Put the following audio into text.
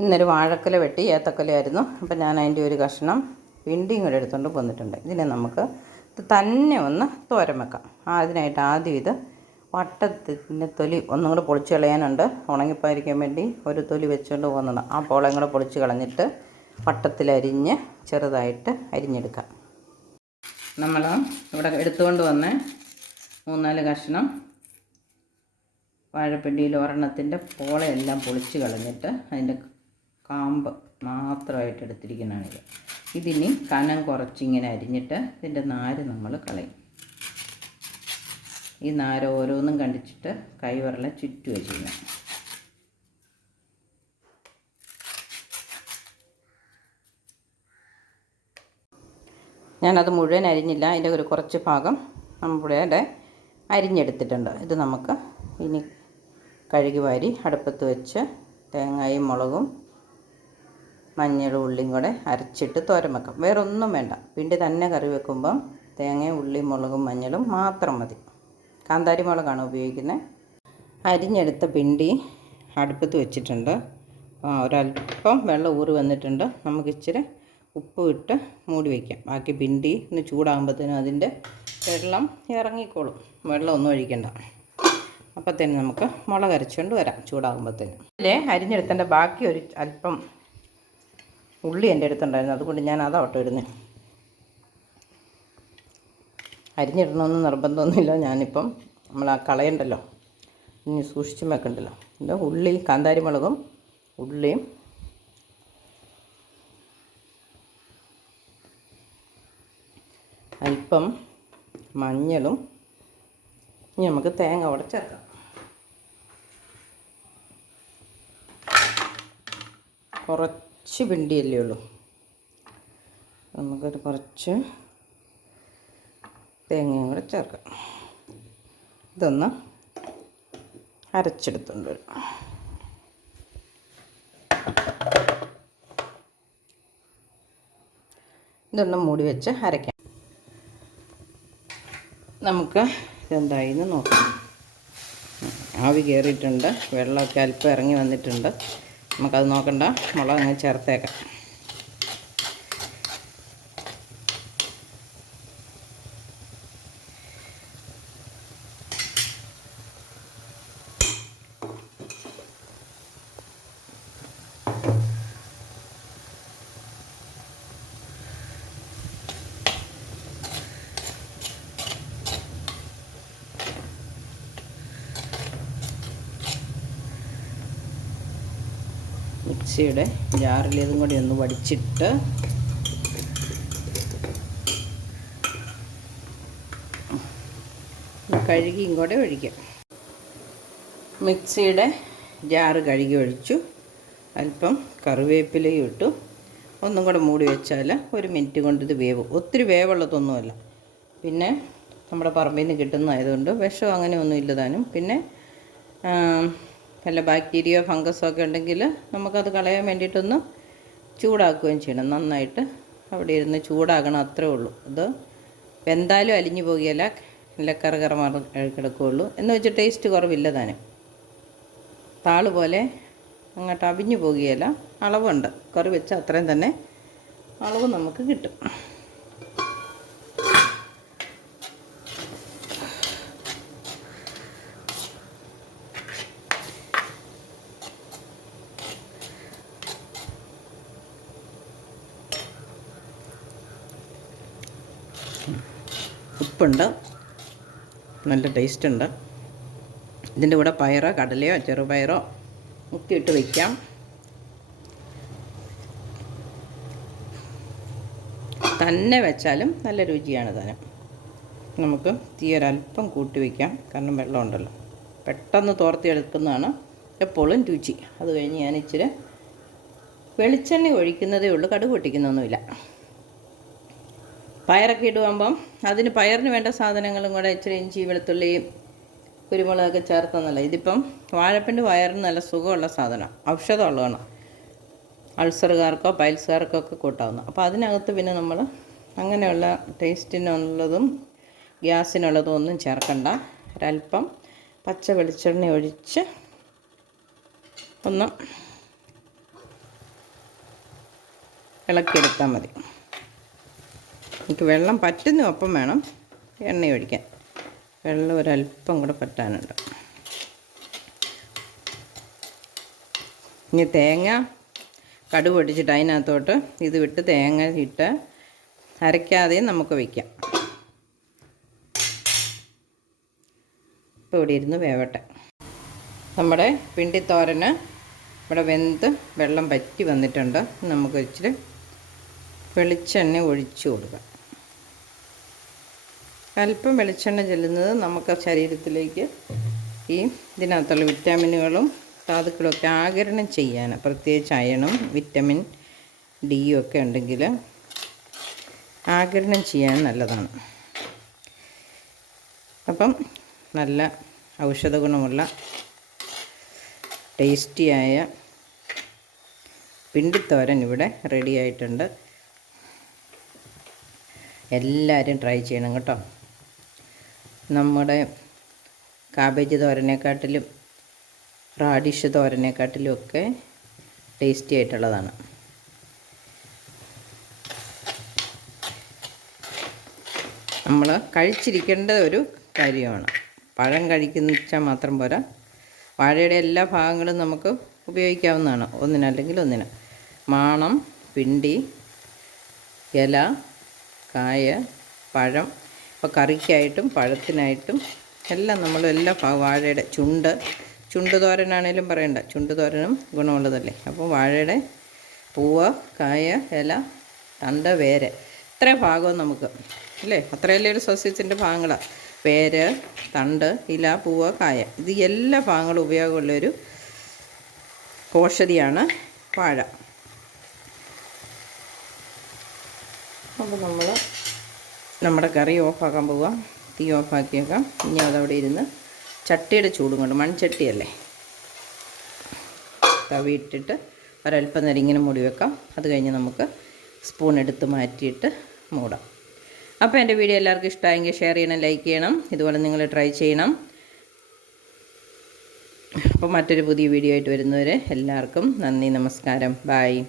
ഇന്നൊരു വാഴക്കല വെട്ടി ഏത്തക്കുലയായിരുന്നു. അപ്പം ഞാൻ അതിന്റെ ഒരു കഷ്ണം പിണ്ടിയും കൂടെ എടുത്തുകൊണ്ട് പോന്നിട്ടുണ്ട് ഇതിനെ നമുക്ക് തന്നെ ഒന്ന് തോരൻ വെക്കാം. അതിനായിട്ട് ആദ്യം ഇത് വട്ടത്തിന്റെ തൊലി ഒന്നും കൂടെ പൊളിച്ച് കളയാനുണ്ട്. ഉണങ്ങിപ്പോയിരിക്കാൻ വേണ്ടി ഒരു തൊലി വെച്ചുകൊണ്ട് പോകുന്നത് ആ പോളയും കൂടെ പൊളിച്ച് കളഞ്ഞിട്ട് വട്ടത്തിലരിഞ്ഞ് ചെറുതായിട്ട് അരിഞ്ഞെടുക്കാം. നമ്മൾ ഇവിടെ എടുത്തുകൊണ്ട് വന്ന മൂന്നാൽ കഷ്ണം വാഴപ്പിണ്ടിയിൽ ഒരെണ്ണത്തിന്റെ പോളയെല്ലാം പൊളിച്ച് കളഞ്ഞിട്ട് അതിന്റെ കാമ്പ് മാത്രമായിട്ട് എടുത്തിരിക്കുന്നതാണിത് ഇതിനി കനം കുറച്ചിങ്ങനെ അരിഞ്ഞിട്ട് ഇതിന്റെ നാര് നമ്മൾ കളയും. ഈ നാര് ഓരോന്നും കണ്ടിച്ചിട്ട് കൈവിരലെ ചുറ്റുക ചെയ്യുന്നത് ഞാനത് മുഴുവൻ അരിഞ്ഞില്ല. അതിന്റെ ഒരു കുറച്ച് ഭാഗം നമ്മുടെ അരിഞ്ഞെടുത്തിട്ടുണ്ട്. ഇത് നമുക്ക് ഇനി കഴുകി വാരി അടുപ്പത്ത് വെച്ച് തേങ്ങയും മുളകും മഞ്ഞളും ഉള്ളിയും കൂടെ അരച്ചിട്ട് തോരൻ വെക്കാം. വേറെ ഒന്നും വേണ്ട. പിണ്ടി തന്നെ കറി വെക്കുമ്പം തേങ്ങയും ഉള്ളിയും മുളകും മഞ്ഞളും മാത്രം മതി. കാന്താരി മുളകാണ് ഉപയോഗിക്കുന്നത്. അരിഞ്ഞെടുത്ത പിണ്ടി അടുപ്പത്ത് വെച്ചിട്ടുണ്ട്. ഒരല്പം വെള്ളം ഊറി വന്നിട്ടുണ്ട്. നമുക്ക് ഇച്ചിരി ഉപ്പ് ഇട്ട് മൂടി വയ്ക്കാം ബാക്കി പിണ്ടി ഒന്ന് ചൂടാകുമ്പോഴത്തേനും അതിന്റെ വെള്ളം ഇറങ്ങിക്കോളും. വെള്ളം ഒന്നും ഒഴിക്കണ്ട. അപ്പോഴത്തേനും നമുക്ക് മുളക് അരച്ചുകൊണ്ട് വരാം ചൂടാകുമ്പോഴത്തേനും ഇതിലെ അരിഞ്ഞെടുത്തതിന്റെ ബാക്കി ഒരു അല്പം ഉള്ളി എന്റെ അടുത്തുണ്ടായിരുന്നു. അതുകൊണ്ട് ഞാൻ അതോട്ട് ഇടുന്നത് അരിഞ്ഞിടണമെന്ന് നിർബന്ധമൊന്നുമില്ല. ഞാനിപ്പം നമ്മൾ ആ കളയണ്ടല്ലോ. ഇനി സൂക്ഷിച്ചും വെക്കണ്ടല്ലോ. ഇത് ഉള്ളി കാന്താരി മുളകും ഉള്ളിയും. അല്പം മഞ്ഞളും. ഇനി നമുക്ക് തേങ്ങ അവിടെ ചേർക്കാം. കുറച്ച് പിണ്ടിയല്ലേ ഉള്ളൂ. നമുക്കൊരു കുറച്ച് തേങ്ങയും കൂടെ ചേർക്കാം. ഇതൊന്ന് അരച്ചെടുത്തുകൊണ്ട് വരും ഇതൊന്ന് മൂടി വെച്ച് അരയ്ക്കാം നമുക്ക് ഇതെന്തായി എന്ന് നോക്കാം. ആവി കയറിയിട്ടുണ്ട്. വെള്ളമൊക്കെ അല്പം ഇറങ്ങി വന്നിട്ടുണ്ട്. നമുക്കത് നോക്കണ്ട. മുളക് അങ്ങ് ചേർത്തേക്കാം. മിക്സിയുടെ ജാറിലേതും കൂടി ഒന്ന് വടിച്ചിട്ട് കഴുകി കൂടെ ഒഴിക്കാം. മിക്സിയുടെ ജാറ് കഴുകി ഒഴിച്ചു. അല്പം കറിവേപ്പിലയും ഇട്ടു. ഒന്നും കൂടെ മൂടി വെച്ചാൽ ഒരു മിനിറ്റ് കൊണ്ട് ഇത് വേവും. ഒത്തിരി വേവുള്ളതൊന്നുമല്ല. പിന്നെ നമ്മുടെ പറമ്പിൽ നിന്ന് കിട്ടുന്നതായതുകൊണ്ട് വിഷം അങ്ങനെ ഒന്നും ഇല്ലതാനും പിന്നെ വല്ല ബാക്ടീരിയ ഫംഗസോ ഒക്കെ ഉണ്ടെങ്കിൽ നമുക്കത് കളയാൻ വേണ്ടിയിട്ടൊന്ന് ചൂടാക്കുകയും ചെയ്യണം. നന്നായിട്ട് അവിടെ ഇരുന്ന് ചൂടാകണം അത്രേ ഉള്ളൂ. അത് വെന്താലും അലിഞ്ഞു പോകുകയല്ല. നല്ല കറകറമാർ കിടക്കുകയുള്ളൂ. എന്ന് വെച്ച് ടേസ്റ്റ് കുറവില്ല താനും. താൾ പോലെ അങ്ങോട്ട് അവിഞ്ഞു പോകുകയില്ല. അളവുണ്ട്. കറി വെച്ചാൽ അത്രയും തന്നെ അളവ് നമുക്ക് കിട്ടും. ഉപ്പുണ്ട്. നല്ല ടേസ്റ്റ് ഉണ്ട് ഇതിന്റെ കൂടെ പയറോ കടലയോ ചെറുപയറോ ഒക്കെ ഇട്ട് വയ്ക്കാം തന്നെ വെച്ചാലും നല്ല രുചിയാണ് തന്നെ നമുക്ക് തീ ഒരല്പം കൂട്ടി വയ്ക്കാം കാരണം വെള്ളമുണ്ടല്ലോ പെട്ടെന്ന് തോർത്തിയെടുക്കുന്നതാണ് എപ്പോഴും രുചി. അത് കഴിഞ്ഞ് ഞാൻ ഇച്ചിരി വെളിച്ചെണ്ണ ഒഴിക്കുന്നതേ ഉള്ളൂ. കടുക് പൊട്ടിക്കുന്നൊന്നുമില്ല. പയറൊക്കെ ഇടുമ്പം അതിന് പയറിന് വേണ്ട സാധനങ്ങളും കൂടെ ഇച്ചിരി ഇഞ്ചി വെളുത്തുള്ളിയും കുരുമുളകൊക്കെ ചേർത്തെന്നല്ല ഇതിപ്പം വാഴപ്പിന്റെ വയറിന് നല്ല സുഖമുള്ള സാധനം. ഔഷധമുള്ളതാണ്. അൾസറുകാർക്കോ പൈൽസുകാർക്കോ ഒക്കെ കൂട്ടാവുന്ന. അപ്പോൾ അതിനകത്ത് പിന്നെ നമ്മൾ അങ്ങനെയുള്ള ടേസ്റ്റിനുള്ളതും ഗ്യാസിനുള്ളതും ഒന്നും ചേർക്കണ്ട. ഒരല്പം പച്ച വെളിച്ചെണ്ണ ഒഴിച്ച് ഒന്ന് ഇളക്കിയെടുത്താൽ മതി. എനിക്ക് വെള്ളം പറ്റുന്ന ഒപ്പം വേണം എണ്ണ ഒഴിക്കാൻ. വെള്ളം ഒരല്പം കൂടെ പറ്റാനുണ്ട്. ഇനി തേങ്ങ കടു പൊടിച്ചിട്ട് അതിനകത്തോട്ട് ഇത് വിട്ട് തേങ്ങ ഇട്ട് അരയ്ക്കാതെയും നമുക്ക് വയ്ക്കാം ഇപ്പോൾ ഇവിടെ ഇരുന്ന് വേവട്ടെ. നമ്മുടെ പിണ്ടിത്തോരന് ഇവിടെ വെന്ത് വെള്ളം പറ്റി വന്നിട്ടുണ്ട്. നമുക്ക് ഇച്ചിരി വെളിച്ചെണ്ണ ഒഴിച്ചു കൊടുക്കാം. അല്പം വെളിച്ചെണ്ണ ചെല്ലുന്നത് നമുക്ക് ശരീരത്തിലേക്ക് ഈ ഇതിനകത്തുള്ള വിറ്റാമിനുകളും ധാതുക്കളൊക്കെ ആകിരണം ചെയ്യാൻ പ്രത്യേകിച്ച് അയണും വിറ്റമിൻ ഡി ഒക്കെ ഉണ്ടെങ്കിൽ ആകിരണം ചെയ്യാൻ നല്ലതാണ്. അപ്പം നല്ല ഔഷധ ഗുണമുള്ള ടേസ്റ്റിയായ പിണ്ടിത്തോരൻ ഇവിടെ റെഡി ആയിട്ടുണ്ട്. എല്ലാവരും ട്രൈ ചെയ്യണം കേട്ടോ. നമ്മുടെ കാബേജ് തോരനെക്കാട്ടിലും റാഡിഷ് തോരനെക്കാട്ടിലും ഒക്കെ ടേസ്റ്റി ആയിട്ടുള്ളതാണ്. നമ്മൾ കഴിച്ചിരിക്കേണ്ട ഒരു കാര്യമാണ്. പഴം കഴിക്കുന്ന മാത്രം പോരാ. വാഴയുടെ എല്ലാ ഭാഗങ്ങളും നമുക്ക് ഉപയോഗിക്കാവുന്നതാണ്. ഒന്നിനല്ലെങ്കിൽ ഒന്നിന്. മാണം പിണ്ടി ഇല കായ പഴം ഇപ്പോൾ കറിക്കായിട്ടും പഴത്തിനായിട്ടും എല്ലാം നമ്മൾ എല്ലാ വാഴയുടെ ചുണ്ട് ചുണ്ട് തോരനാണേലും പറയണ്ട ചുണ്ട് തോരനും ഗുണമുള്ളതല്ലേ? അപ്പോൾ വാഴയുടെ പൂവ് കായ ഇല തണ്ട് വേര് ഇത്രയും ഭാഗവും നമുക്ക് അല്ലേ? അത്രയല്ലേ ഒരു സസ്യത്തിന്റെ ഭാഗങ്ങളാണ് വേര് തണ്ട് ഇല പൂവ് കായ ഇത് എല്ലാ ഭാഗങ്ങളും ഉപയോഗമുള്ളൊരു ഔഷധിയാണ് വാഴ. അപ്പോൾ നമ്മൾ നമ്മുടെ കറി ഓഫാക്കാൻ പോവാം. തീ ഓഫാക്കിയേക്കാം. ഇനി അതവിടെ ഇരുന്ന് ചട്ടിയുടെ ചൂടും കൊണ്ട് മൺചട്ടിയല്ലേ? തവി ഇട്ടിട്ട് ഒരല്പം നേരം ഇങ്ങനെ മൂടി വെക്കാം. അത് കഴിഞ്ഞ് നമുക്ക് സ്പൂൺ എടുത്ത് മാറ്റിയിട്ട് മൂടാം. അപ്പോൾ എന്റെ വീഡിയോ എല്ലാവർക്കും ഇഷ്ടമായെങ്കിൽ ഷെയർ ചെയ്യണം ലൈക്ക് ചെയ്യണം. ഇതുപോലെ നിങ്ങൾ ട്രൈ ചെയ്യണം. അപ്പോൾ മറ്റൊരു പുതിയ വീഡിയോ ആയിട്ട് വരുന്നവരെ എല്ലാവർക്കും നന്ദി നമസ്കാരം. ബായ്